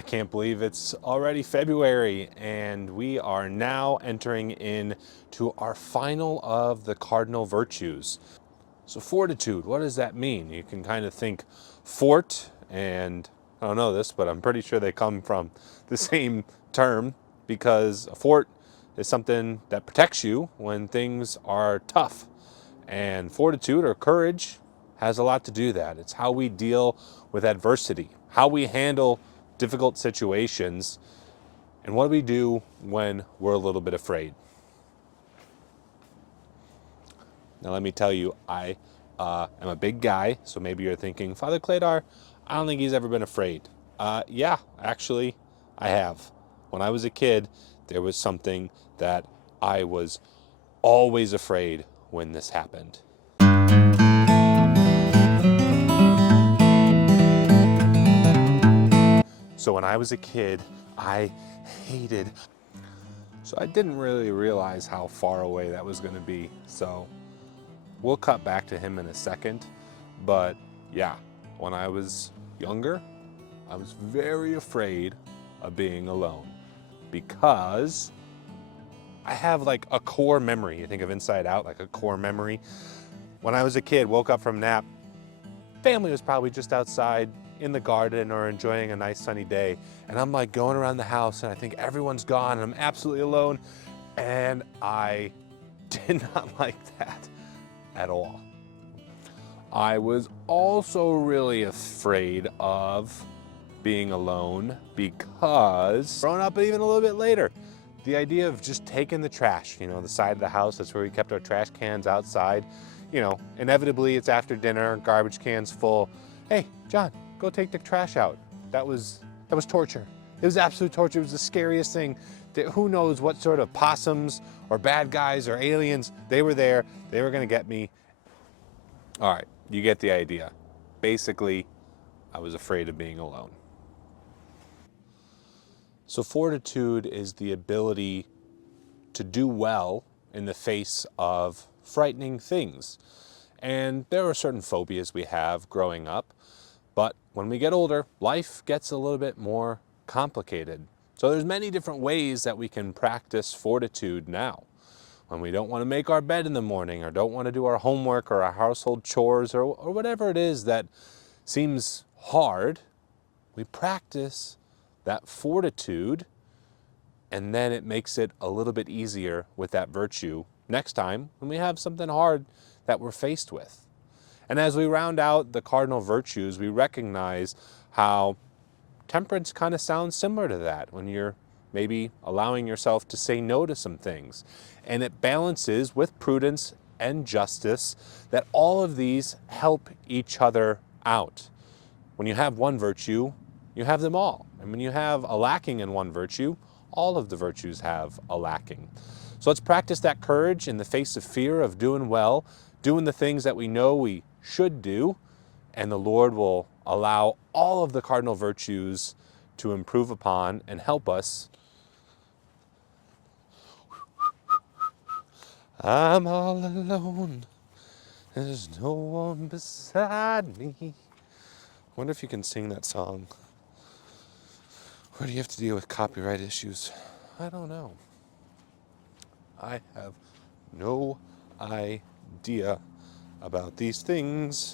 I can't believe it's already February and we are now entering into our final of the cardinal virtues. So fortitude, what does that mean? You can kind of think fort, and I don't know this, but I'm pretty sure they come from the same term, because a fort is something that protects you when things are tough. And fortitude or courage has a lot to do with that. It's how we deal with adversity, how we handle difficult situations, and what do we do when we're a little bit afraid. Now let me tell you, I am a big guy, so maybe you're thinking, Father Kladar, I don't think he's ever been afraid. Yeah, actually, I have. When I was a kid, there was something that I was always afraid when this happened. So when I was a kid, I hated. So I didn't really realize how far away that was going to be. So we'll cut back to him in a second. But yeah, when I was younger, I was very afraid of being alone, because I have like a core memory. You think of Inside Out, like a core memory. When I was a kid, woke up from nap, family was probably just outside in the garden or enjoying a nice sunny day. And I'm like going around the house and I think everyone's gone and I'm absolutely alone. And I did not like that at all. I was also really afraid of being alone because growing up even a little bit later, the idea of just taking the trash, the side of the house, that's where we kept our trash cans outside. Inevitably it's after dinner, garbage cans full. Hey, John, go take the trash out. That was torture. It was absolute torture. It was the scariest thing. Who knows what sort of possums or bad guys or aliens, they were there. They were gonna get me. All right, you get the idea. Basically, I was afraid of being alone. So fortitude is the ability to do well in the face of frightening things. And there are certain phobias we have growing up, but when we get older, life gets a little bit more complicated. So there's many different ways that we can practice fortitude now. When we don't want to make our bed in the morning, or don't want to do our homework or our household chores, or whatever it is that seems hard, we practice that fortitude, and then it makes it a little bit easier with that virtue next time when we have something hard that we're faced with. And as we round out the cardinal virtues, we recognize how temperance kind of sounds similar to that, when you're maybe allowing yourself to say no to some things. And it balances with prudence and justice, that all of these help each other out. When you have one virtue, you have them all. And when you have a lacking in one virtue, all of the virtues have a lacking. So let's practice that courage in the face of fear of doing well, doing the things that we know we should do, and the Lord will allow all of the cardinal virtues to improve upon and help us. I'm all alone, there's no one beside me. I wonder if you can sing that song. Or do you have to deal with copyright issues? I don't know. I have no idea about these things.